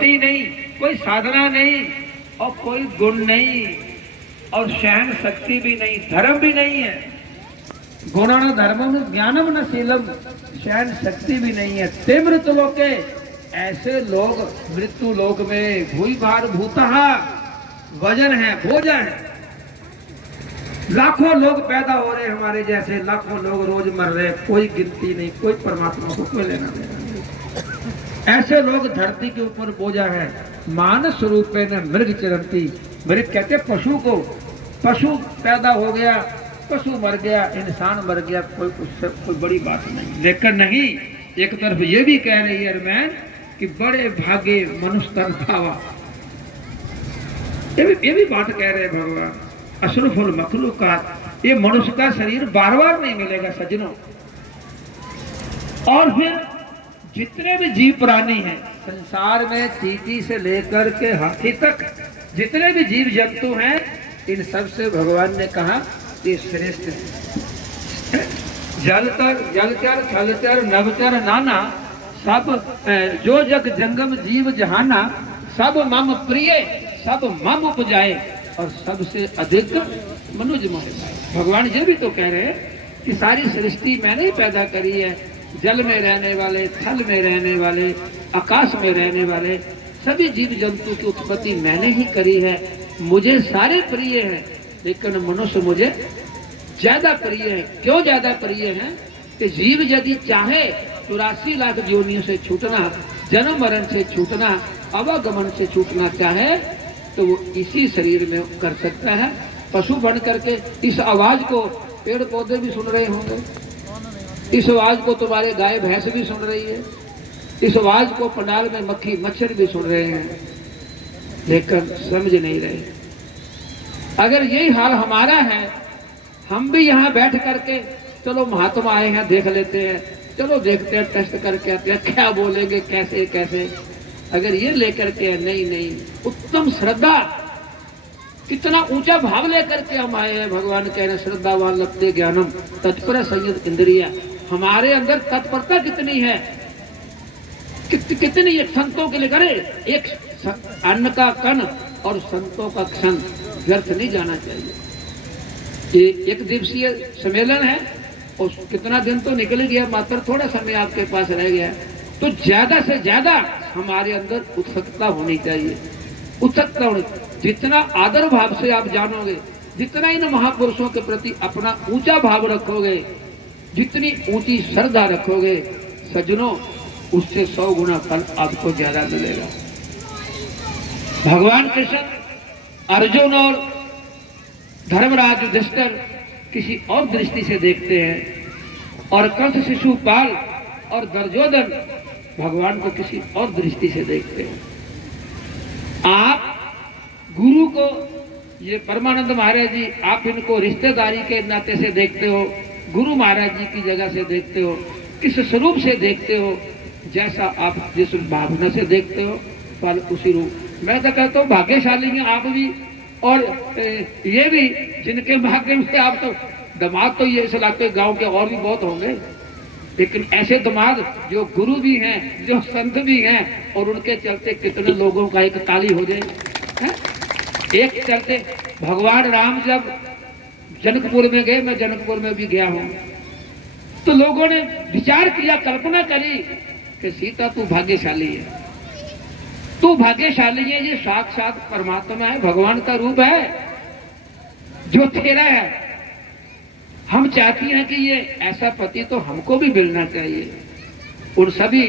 भक्ति नहीं, कोई साधना नहीं, और कोई गुण नहीं, और सहन शक्ति भी नहीं, धर्म भी नहीं है। गुणन धर्मम ज्ञानम न शीलम, सहन शक्ति भी नहीं है। ते मृत्यु लोके, ऐसे लोग मृत्यु लोक में भूई भार भूतः, वजन है, बोझा है। लाखों लोग पैदा हो रहे हमारे जैसे, लाखों लोग रोज मर रहे, कोई गिनती नहीं, कोई परमात्मा को कोई लेना देना नहीं। ऐसे लोग धरती के ऊपर बोझा है। मानस रूप में मृग चरंती, मृग कहते पशु को, पशु पैदा हो गया, पशु मर गया, इंसान मर गया, कोई उससे कोई बड़ी बात नहीं। लेकिन नहीं, एक तरफ ये भी कह रही है रमैन कि बड़े भागे मनुष्य तन भावा, ये भी बात कह रहे हैं भगवान। अशरुफुल मखलूकात, ये मनुष्य का शरीर बार बार नहीं मिलेगा सज्जनों। और फिर जितने भी जीव प्राणी हैं संसार में, चींटी से लेकर के हाथी तक जितने भी जीव जंतु हैं, इन सब से भगवान ने कहा ये श्रेष्ठ है। जलचर जलचर थलचर नभचर नाना, सब जो जग जंगम जीव जहाना, सब मम प्रिय सब मम उपजाए, और सबसे अधिक मनुज मोहे। भगवान ये भी तो कह रहे हैं कि सारी सृष्टि मैंने ही पैदा करी है। जल में रहने वाले, थल में रहने वाले, आकाश में रहने वाले सभी जीव जंतु की उत्पत्ति मैंने ही करी है। मुझे सारे प्रिय हैं, लेकिन मनुष्य मुझे ज्यादा प्रिय है। क्यों ज्यादा प्रिय है? कि जीव यदि चाहे 84 लाख योनियों से छूटना, जन्म मरण से छूटना, आवागमन से छूटना चाहे तो वो इसी शरीर में कर सकता है। पशु बन करके इस आवाज को पेड़ पौधे भी सुन रहे होंगे, इस आवाज को तुम्हारे गाय भैंस भी सुन रही है, इस आवाज को पंडाल में मक्खी मच्छर भी सुन रहे हैं, लेकिन समझ नहीं रहे। अगर यही हाल हमारा है, हम भी यहाँ बैठ करके चलो महात्मा आए हैं देख लेते हैं, चलो देखते हैं, टेस्ट करके आते हैं, क्या बोलेंगे, कैसे कैसे, अगर ये लेकर के नहीं नहीं उत्तम श्रद्धा, कितना ऊंचा भाव लेकर के हम आए हैं। भगवान कह रहे श्रद्धावान लभते ज्ञानम तत्पर संयत इंद्रिया। हमारे अंदर तत्परता कितनी है, कितनी एक संतों के लिए करे, एक अन्न का कण और संतों का क्षण व्यर्थ नहीं जाना चाहिए। ये एक दिवसीय सम्मेलन है और कितना दिन तो निकल गया, मात्र थोड़ा समय आपके पास रह गया, तो ज्यादा से ज्यादा हमारे अंदर उत्सुकता होनी चाहिए। उत्सुकता होनी, जितना आदर भाव से आप जानोगे, जितना इन महापुरुषों के प्रति अपना ऊंचा भाव रखोगे, जितनी ऊंची श्रद्धा रखोगे सज्जनों, उससे 100 गुना फल आपको ज्यादा मिलेगा। भगवान कृष्ण अर्जुन और धर्मराज युधिष्ठिर किसी और दृष्टि से देखते हैं, और कंस शिशुपाल और दुर्योधन भगवान को किसी और दृष्टि से देखते हैं। आप गुरु को, ये परमानंद महाराज जी, आप इनको रिश्तेदारी के नाते से देखते हो, गुरु महाराज जी की जगह से देखते हो, किस स्वरूप से देखते हो, जैसा आप जिस भावना से देखते हो फल उसी रूप। मैं तो कहता हूँ भाग्यशाली हैं आप भी, और ये भी जिनके भाग्य में आप तो दामाद, तो ये इलाके गांव के और भी बहुत होंगे, लेकिन ऐसे दामाद जो गुरु भी हैं, जो संत भी हैं, और उनके चलते कितने लोगों का एक ताली हो जाए है? एक चलते भगवान राम जब जनकपुर में गए, मैं जनकपुर में भी गया हूँ, तो लोगों ने विचार किया, कल्पना करी कि सीता तू भाग्यशाली है, तू भाग्यशाली है, ये साक्षात परमात्मा है, भगवान का रूप है जो तेरा है। हम चाहती हैं कि ये ऐसा पति तो हमको भी मिलना चाहिए। उन सभी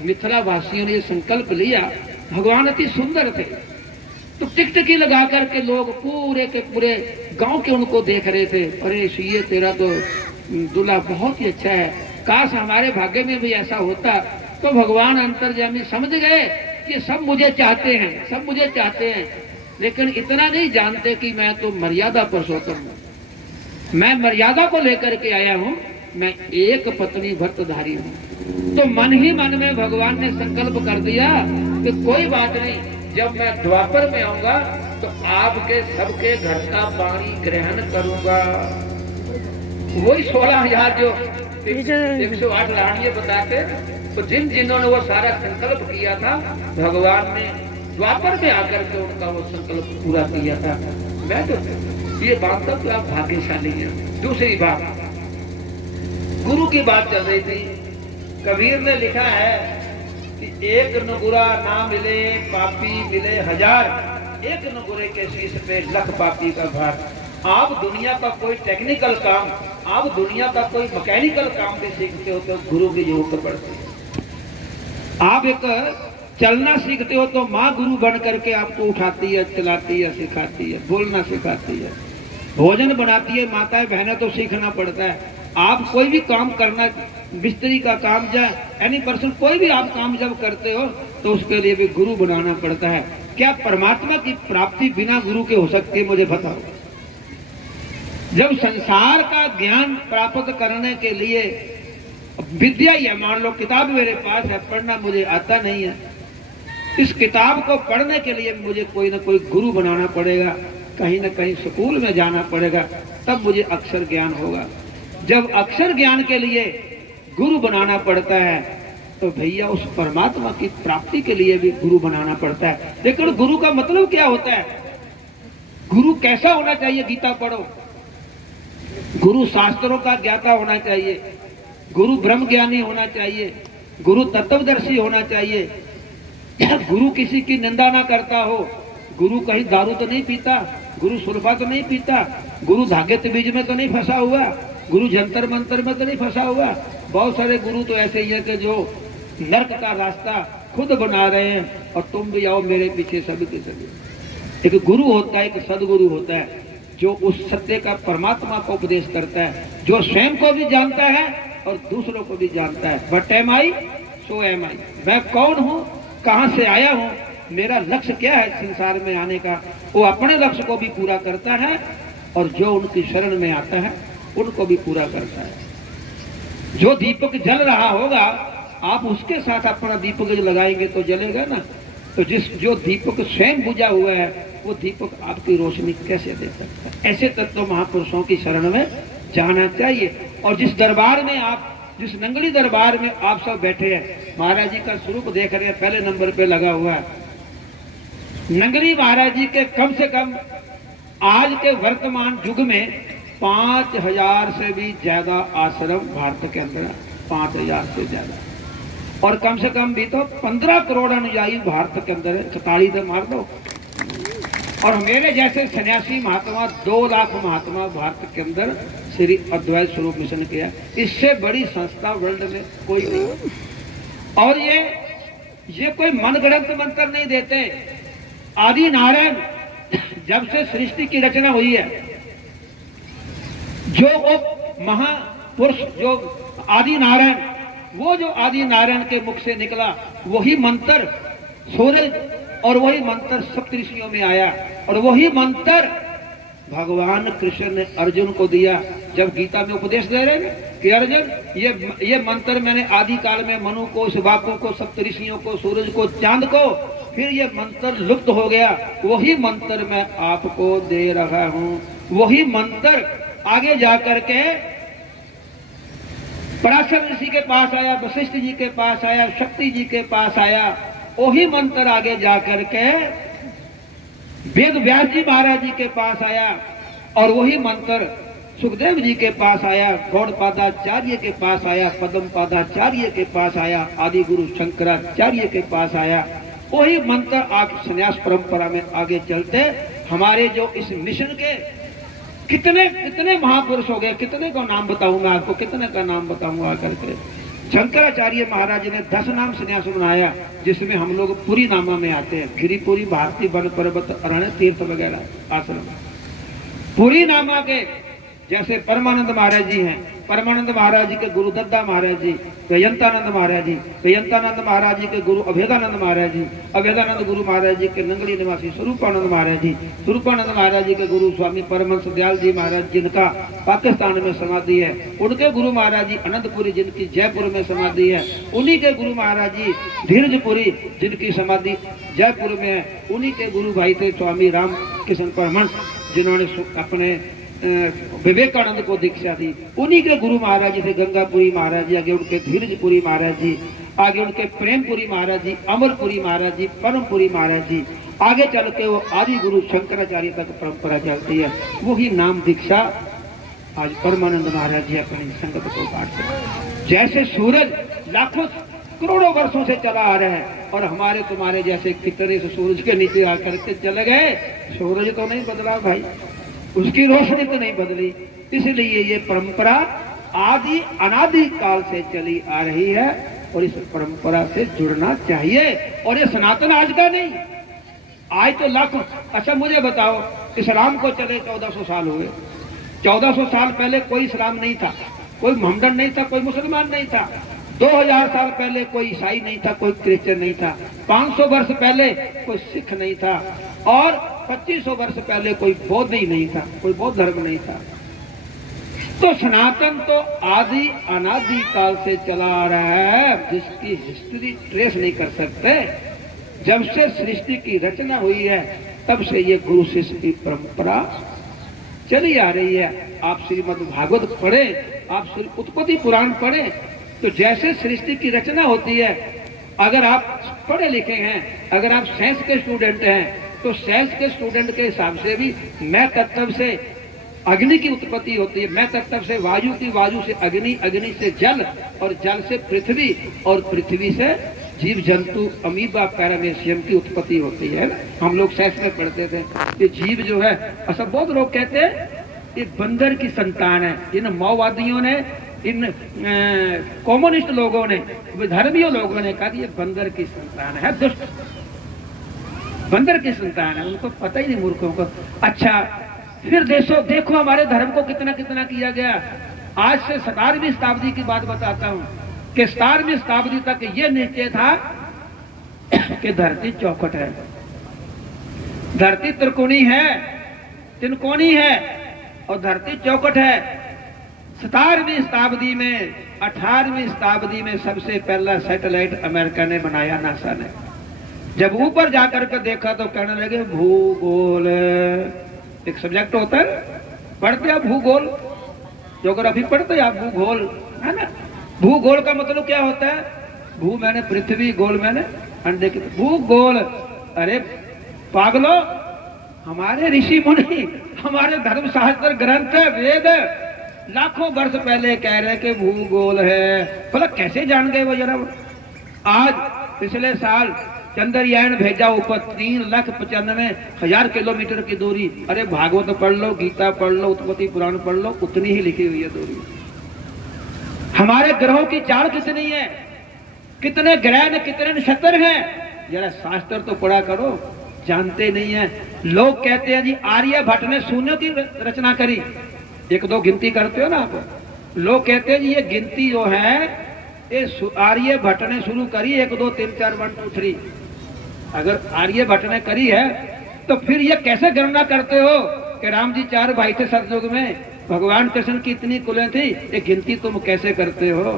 मिथिला वासियों ने ये संकल्प लिया। भगवान अति सुंदर थे, तो टिकटकी लगा करके लोग पूरे के पूरे गांव के उनको देख रहे थे। अरे ये तेरा तो दूल्हा बहुत ही अच्छा है, काश हमारे भाग्य में भी ऐसा होता। तो भगवान अंतर्यामी समझ गए कि सब मुझे चाहते हैं, सब मुझे चाहते हैं, लेकिन इतना नहीं जानते कि मैं तो मर्यादा पुरुषोत्तम हूँ, मैं मर्यादा को लेकर के आया हूँ, मैं एक पत्नी व्रतधारी हूँ। तो मन ही मन में भगवान ने संकल्प कर दिया कि कोई बात नहीं, जब मैं द्वापर में आऊंगा तो आपके सबके घर का पानी ग्रहण करूंगा। वही 16,000 जो 108 रानियां बताते, तो जिन जिन्होंने वो सारा संकल्प किया था, भगवान ने द्वापर में आकर के उनका वो संकल्प पूरा किया था। मैं तो ये मानता हूं कि आप भाग्यशाली हैं। दूसरी बात, गुरु की बात चल रही थी। कबीर ने लिखा है कि एक नुगुरा ना मिले पापी मिले हजार, एक नुगुरे के शीश पे लख पापी का भार। आप दुनिया का कोई टेक्निकल काम, आप दुनिया का कोई मैकेनिकल काम भी सीखते हो तो गुरु की जरूरत पड़ती है। आप एक चलना सीखते हो तो माँ गुरु बन करके आपको उठाती है, चलाती है, सिखाती है, बोलना सिखाती है। भोजन बनाती है माताएं बहनें तो सीखना पड़ता है। आप कोई भी काम करना, मिस्त्री का काम या एनी पर्सन कोई भी आप काम जब करते हो तो उसके लिए भी गुरु बनाना पड़ता है। क्या परमात्मा की प्राप्ति बिना गुरु के हो सकती है? मुझे बताओ। जब संसार का ज्ञान प्राप्त करने के लिए विद्या ही है, मान लो किताब मेरे पास है, पढ़ना मुझे आता नहीं है, इस किताब को पढ़ने के लिए मुझे कोई ना कोई गुरु बनाना पड़ेगा, कहीं ना कहीं स्कूल में जाना पड़ेगा, तब मुझे अक्षर ज्ञान होगा। जब अक्षर ज्ञान के लिए गुरु बनाना पड़ता है तो भैया उस परमात्मा की प्राप्ति के लिए भी गुरु बनाना पड़ता है। लेकिन गुरु का मतलब क्या होता है? गुरु कैसा होना चाहिए? गीता पढ़ो। गुरु शास्त्रों का ज्ञाता होना चाहिए, गुरु ब्रह्म ज्ञानी होना चाहिए, गुरु तत्वदर्शी होना चाहिए, गुरु किसी की निंदा ना करता हो, गुरु कहीं दारू तो नहीं पीता, गुरु सुल्फा तो नहीं पीता, गुरु धागे बीज में तो नहीं फंसा हुआ, गुरु जंतर मंतर में तो नहीं फंसा हुआ। बहुत सारे गुरु तो ऐसे ही है कि जो नर्क का रास्ता खुद बना रहे हैं और तुम भी आओ मेरे पीछे सभी के सभी। एक गुरु होता है, एक सदगुरु होता है जो उस सत्य का परमात्मा को उपदेश करता है, जो स्वयं को भी जानता है और दूसरों को भी जानता है। But am I so am I, मैं कौन हूँ, कहाँ से आया हूँ, मेरा लक्ष्य क्या है संसार में आने का, वो अपने लक्ष्य को भी पूरा करता है और जो उनकी शरण में आता है उनको भी पूरा करता है। जो दीपक जल रहा होगा आप उसके साथ अपना दीपक लगाएंगे तो जलेगा ना। तो जो दीपक स्वयं बुझा हुआ है वो दीपक आपकी रोशनी कैसे दे सकता है? ऐसे तत्व महापुरुषों की शरण में जाना चाहिए। और जिस दरबार में आप, जिस नंगली दरबार में आप सब बैठे हैं, महाराज जी का स्वरूप देख रहे हैं, पहले नंबर पे लगा हुआ है। नंगली महाराज जी के कम से कम आज के वर्तमान युग में 5000 से भी ज्यादा आश्रम भारत के अंदर, 5000 से ज्यादा, और कम से कम भी तो 15 करोड़ अनुयायी भारत के अंदर है। 44 तो मार दो। और मेरे जैसे सन्यासी महात्मा 2 लाख महात्मा भारत के अंदर श्री अद्वैत स्वरूप मिशन किया। इससे बड़ी संस्था वर्ल्ड में कोई नहीं। और ये कोई मनगढ़ंत मंत्र नहीं देते। आदि नारायण जब से सृष्टि की रचना हुई है, जो वो महापुरुष जो आदि नारायण, वो जो आदि नारायण के मुख से निकला वही मंत्र सूरज, और वही मंत्र सप्तऋषियों में आया, और वही मंत्र भगवान कृष्ण ने अर्जुन को दिया। जब गीता में उपदेश दे रहे हैं कि अर्जुन ये मंत्र मैंने आदि काल में मनु को, सुबाकु को, सप्तऋषियों को, सूरज को, चांद को, फिर ये मंत्र लुप्त हो गया, वही मंत्र मैं आपको दे रहा हूं। वही मंत्र आगे जाकर के पराशर ऋषि के पास आया, वशिष्ठ जी के पास आया, शक्ति जी के पास आया। वही मंत्र आगे जाकर के वेद व्यास जी महाराज जी के पास आया, और वही मंत्र सुखदेव जी के पास आया, गौड़पादाचार्य के पास आया, पद्मपादाचार्य के पास आया, आदि गुरु शंकराचार्य के पास आया। वही मंत्र आगे संन्यास परंपरा में आगे चलते हमारे जो इस मिशन के कितने महापुरुष हो गए। कितने का नाम बताऊं मैं आपको, कितने का नाम बताऊंगा आकर के। शंकराचार्य महाराज ने 10 नाम संन्यास बनाया, जिसमें हम लोग पुरी नामा में आते हैं। गिरिपुरी, भारती, वन पर्वत, अरण्य, तीर्थ वगैरह आश्रम। पुरी नामा के जैसे परमानंद महाराज जी हैं, परमानंद महाराज जी के गुरु दद्दा महाराज जी, वयंतानंद महाराज जी, वयंतानंद महाराज जी के गुरु अभेदानंद महाराज जी, अभेदानंद गुरु महाराज जी के नंगली निवासी स्वरूपानंद महाराज जी, स्वरूपानंद महाराज जी के गुरु स्वामी परमहंस दयाल जी महाराज जिनका पाकिस्तान में समाधि है, उनके गुरु महाराज जी अनंतपुरी जिनकी जयपुर में समाधि है, उन्हीं के गुरु महाराज जी धीरजपुरी जिनकी समाधि जयपुर में है, उन्हीं के गुरु भाई थे स्वामी राम किशन परमहंस जिन्होंने अपने विवेकानंद को दीक्षा दी। उन्हीं के गुरु महाराज जी थे गंगापुरी महाराज जी, आगे उनके धीरजपुरी महाराज जी, आगे उनके प्रेमपुरी महाराज जी, अमरपुरी महाराज जी, परमपुरी महाराज जी, आगे चल के वो आदि गुरु शंकराचार्य तक परंपरा चलती है। वही नाम दीक्षा आज परमानंद महाराज जी अपनी संगत को बांटते हैं। जैसे सूरज लाखों करोड़ों वर्षों से चला आ रहा है और हमारे तुम्हारे जैसे कितने से सूरज के नीचे आकर के चले गए, सूरज तो नहीं बदला भाई, उसकी रोशनी तो नहीं बदली। इसलिए ये परंपरा आदि अनादि काल से चली आ रही है और इस परंपरा से जुड़ना चाहिए। और ये सनातन आज का नहीं, आज तो लाखों। अच्छा मुझे बताओ, इस्लाम को चले 1400 साल हुए, 1400 साल पहले कोई इस्लाम नहीं था, कोई मोहम्मदन नहीं था, कोई मुसलमान नहीं था। 2000 साल पहले कोई ईसाई नहीं था, कोई क्रिश्चियन नहीं था। 500 वर्ष पहले कोई सिख नहीं था और 2500 वर्ष पहले कोई बौद्ध ही नहीं था, कोई बौद्ध धर्म नहीं था। तो सनातन तो आदि अनादि काल से चला आ रहा है, जिसकी हिस्ट्री ट्रेस नहीं कर सकते। जब से सृष्टि की रचना हुई है तब से ये गुरु शिष्य की परंपरा चली आ रही है। आप श्रीमद् भागवत पढ़े, आप श्री उत्पत्ति पुराण पढ़े, तो जैसे सृष्टि की रचना होती है, अगर आप पढ़े लिखे हैं, अगर आप साइंस के स्टूडेंट हैं, तो साइंस के स्टूडेंट के हिसाब से भी मैं तत्व से अग्नि की उत्पत्ति होती है, मैं तत्व से वायु की, वायु से अग्नि, अग्नि से जल और जल से पृथ्वी और पृथ्वी से जीव जंतु अमीबा पैरामेशियम की उत्पत्ति होती है। हम लोग साइंस में पढ़ते थे ये जीव जो है, ऐसा बहुत लोग कहते हैं ये बंदर की संतान है। इन माओवादियों ने, इन कम्युनिस्ट लोगों ने, धर्मियों लोगों ने कहा कि ये बंदर की संतान है, दुष्ट बंदर की संतान है। उनको पता ही नहीं मूर्खों को। अच्छा फिर देखो हमारे धर्म को कितना कितना किया गया। आज से 17वीं शताब्दी की बात बताता हूँ कि 17वीं शताब्दी तक ये निश्चय था कि धरती चौखट है, धरती त्रिकोणी है, तिनकोनी है और धरती चौखट है। 17वीं शताब्दी में, 18वीं शताब्दी में सबसे पहला सैटेलाइट अमेरिका ने बनाया, नासा ने। जब ऊपर जाकर के देखा तो कहने लगे भूगोल, एक सब्जेक्ट होता है, पढ़ते आप भूगोल, ज्योग्राफी पढ़ते आप, भूगोल है ना। भूगोल का मतलब क्या होता है? भू मैंने पृथ्वी, गोल मैंने अंडे की, भूगोल। अरे पागलो, हमारे ऋषि मुनि, हमारे धर्म शास्त्र ग्रंथ वेद लाखों वर्ष पहले कह रहे कि भूगोल है। बोला कैसे जान गए वो जरा? आज पिछले साल चंद्रयान भेजा ऊपर, 3,95,000 किलोमीटर की दूरी। अरे भागवत पढ़ लो, गीता पढ़ लो, उत्पत्ति पुराण पढ़ लो, उतनी ही लिखी हुई है दूरी। हमारे ग्रहों की चाल कितनी है, कितने ग्रह ने, कितने नक्षत्र हैं, जरा शास्त्र तो पढ़ा करो, जानते नहीं है। लोग कहते हैं जी आर्यभट्ट ने शून्य की रचना करी, एक दो गिनती करते हो ना आप। लोग कहते हैं जी ये गिनती जो है ये आर्यभट्ट ने शुरू करी, 1 2 3 4 1 2 3। अगर आर्यभट्ट ने करी है तो फिर ये कैसे गणना करते हो कि राम जी 4 भाई थे सतयुग में, भगवान कृष्ण की इतनी कुलें थी, ये गिनती तुम कैसे करते हो?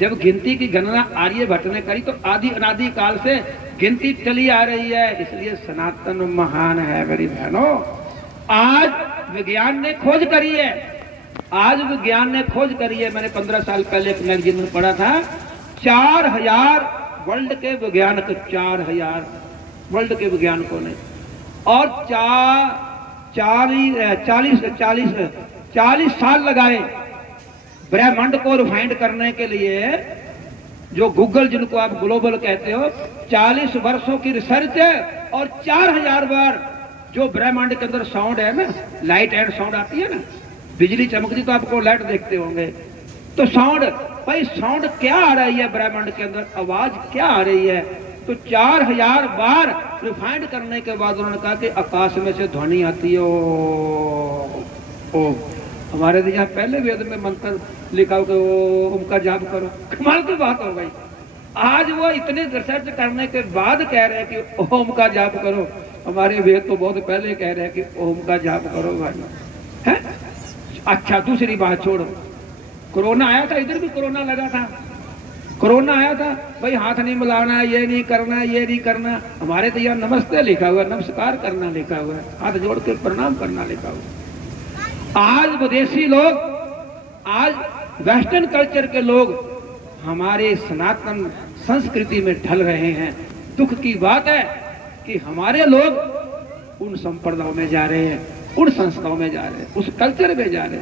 जब गिनती की गणना आर्यभट्ट ने करी तो आदि अनादि काल से गिनती चली आ रही है। इसलिए सनातन महान है मेरी बहनों। आज विज्ञान ने खोज करी है, आज विज्ञान ने खोज करी है। मैंने 15 साल पहले एक मैगजीन में पढ़ा था, 4000 वर्ल्ड के वैज्ञानिक, 4000 वर्ल्ड के वैज्ञानिकों ने, और 40 साल लगाए ब्रह्मांड को रिफाइंड करने के लिए। जो गूगल, जिनको आप ग्लोबल कहते हो, 40 वर्षों की रिसर्च है और 4000 बार जो ब्रह्मांड के अंदर साउंड है ना, लाइट एंड साउंड आती है ना, बिजली चमकती तो आपको लाइट देखते होंगे, तो साउंड, भाई साउंड क्या आ रही है ब्रह्मांड के अंदर, आवाज क्या आ रही है, तो 4000 बार रिफाइंड करने के बाद उन्होंने कहा कि आकाश में से ध्वनि आती है। ओ हमारे तो यहाँ पहले वेद में मंत्र लिखा हो कि ओम का जाप करो, कमाल की बात हो गई। आज वो इतने रिसर्च करने के बाद कह रहे हैं कि ओम का जाप करो। हमारे वेद तो बहुत पहले कह रहे हैं कि ओम का जाप करो भाई, है? अच्छा दूसरी बात छोड़ो, कोरोना आया था, इधर भी कोरोना लगा था, कोरोना आया था, भाई हाथ नहीं मिलाना, ये नहीं करना, ये नहीं करना। हमारे तो यहाँ नमस्ते लिखा हुआ है, नमस्कार करना लिखा हुआ है, हाथ जोड़ के प्रणाम करना लिखा हुआ है। आज विदेशी लोग, आज वेस्टर्न कल्चर के लोग हमारे सनातन संस्कृति में ढल रहे हैं। दुख की बात है कि हमारे लोग उन संप्रदायों में जा रहे हैं, उन संस्थाओं में जा रहे हैं, उस कल्चर में जा रहे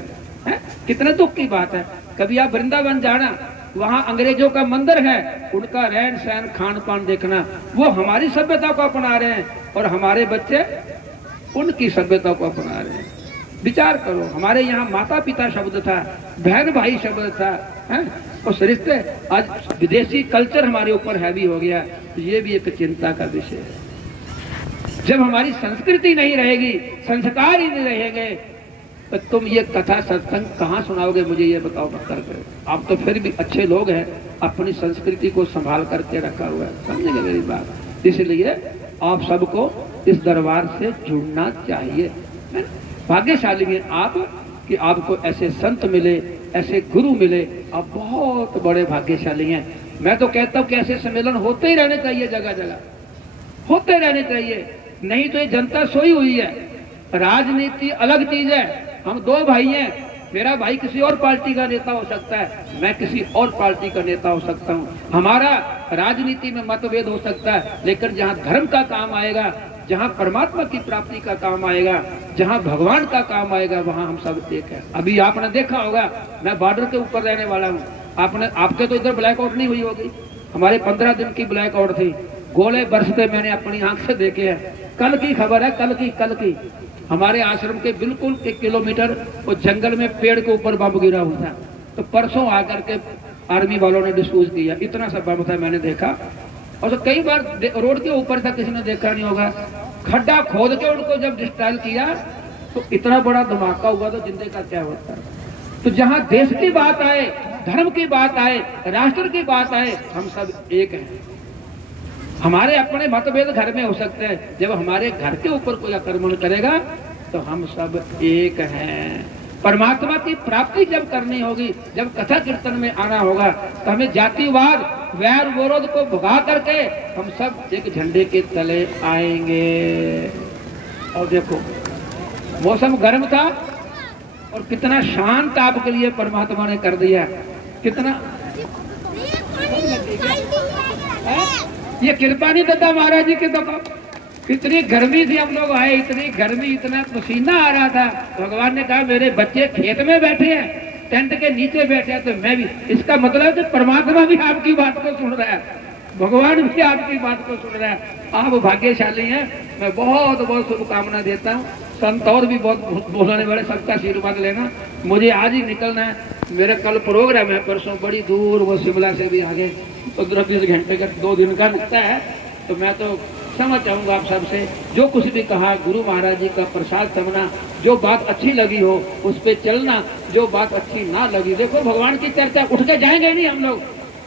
हैं। कितने दुख की बात है। कभी आप वृंदावन जाना, वहां अंग्रेजों का मंदिर है, उनका रहन सहन खान पान देखना, वो हमारी सभ्यता को अपना रहे हैं और हमारे बच्चे उनकी सभ्यता को अपना रहे हैं। विचार करो, हमारे यहाँ माता पिता शब्द था, बहन भाई शब्द था, उस रिश्ते आज विदेशी कल्चर हमारे ऊपर हैवी हो गया। तो ये भी एक चिंता का विषय है। जब हमारी संस्कृति नहीं रहेगी, संस्कार ही नहीं रहेंगे, तो तुम ये कथा सत्संग कहाँ सुनाओगे? मुझे ये बताओ मत करके। आप तो फिर भी अच्छे लोग हैं, अपनी संस्कृति को संभाल करके रखा हुआ है, समझेंगे मेरी बात। इसलिए आप सबको इस दरबार से जुड़ना चाहिए। भाग्यशाली हैं आप कि आपको ऐसे संत मिले, ऐसे गुरु मिले, आप बहुत बड़े भाग्यशाली हैं। मैं तो कहता हूँ कि ऐसे सम्मेलन होते ही रहने चाहिए, जगह जगह होते रहने चाहिए, नहीं तो ये जनता सोई हुई है। राजनीति अलग चीज है, हम दो भाई हैं, मेरा भाई किसी और पार्टी का नेता हो सकता है, मैं किसी और पार्टी का नेता हो सकता हूँ, हमारा राजनीति में मतभेद हो सकता है, लेकिन जहाँ धर्म का काम आएगा, जहाँ परमात्मा की प्राप्ति का काम आएगा, जहाँ भगवान का काम आएगा, वहाँ हम सब एक हैं। अभी आपने देखा होगा, मैं बॉर्डर के ऊपर रहने वाला हूँ, आपके तो इधर ब्लैक आउट नहीं हुई होगी, हमारे 15 दिन की ब्लैक आउट थी, गोले बरसते मैंने अपनी आंख से देखे हैं। कल की खबर है, कल की हमारे आश्रम के बिल्कुल 1 किलोमीटर वो जंगल में पेड़ के ऊपर बम गिरा हुआ था, तो परसों आकर के आर्मी वालों ने डिस्पोज किया, इतना सा बम था मैंने देखा। और तो कई बार रोड के ऊपर था, किसी ने देखा नहीं होगा, खड्डा खोद के उनको जब डिस्ट्रॉय किया तो इतना बड़ा धमाका हुआ, तो जिंदगी का क्या होता है। तो जहाँ देश की बात आए, धर्म की बात आए, राष्ट्र की बात आए, हम सब एक हैं। हमारे अपने मतभेद घर में हो सकते हैं, जब हमारे घर के ऊपर कोई आक्रमण करेगा तो हम सब एक हैं। परमात्मा की प्राप्ति जब करनी होगी, जब कथा कीर्तन में आना होगा, तो हमें जातिवाद, वैर विरोध को भगा करके हम सब एक झंडे के तले आएंगे। और देखो मौसम गर्म था और कितना शांत आपके लिए परमात्मा ने कर दिया, कितना ये कृपा नहीं देता महाराज जी के। तो इतनी गर्मी थी, हम लोग आए, इतनी गर्मी, इतना पसीना आ रहा था, भगवान ने कहा मेरे बच्चे खेत में बैठे हैं, टेंट के नीचे बैठे हैं, तो मैं भी, इसका मतलब है परमात्मा भी आपकी बात को सुन रहा है, भगवान भी आपकी बात को सुन रहा है। आप भाग्यशाली हैं, मैं बहुत बहुत शुभकामना देता हूँ। संत और भी बहुत बोलने वाले, सबका आशीर्वाद लेना। मुझे आज ही निकलना है, मेरे कल प्रोग्राम है, परसों बड़ी दूर, वो शिमला से भी आगे 15-20 घंटे का 2 दिन का लगता है। तो मैं तो समझ चाहूँगा आप सबसे, जो कुछ भी कहा गुरु महाराज जी का प्रसाद समझना, जो बात अच्छी लगी हो उस पर चलना, जो बात अच्छी ना लगी, देखो भगवान की चर्चा, उठ के जाएंगे नहीं हम लोग,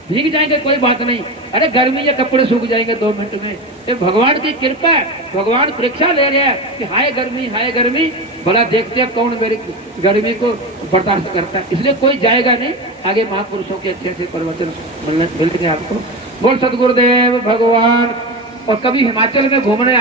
भीग जाएंगे कोई बात नहीं, अरे गर्मी या कपड़े सूख जाएंगे 2 मिनट में, ये भगवान की कृपा है। भगवान परीक्षा ले रहे हैं कि हाय गर्मी, भला देखते हैं कौन मेरी गर्मी को बर्दाश्त करता है। इसलिए कोई जाएगा नहीं, आगे महापुरुषों के अच्छे अच्छे प्रवचन मिलेंगे आपको। बोल सतगुरुदेव भगवान। और कभी हिमाचल में घूमने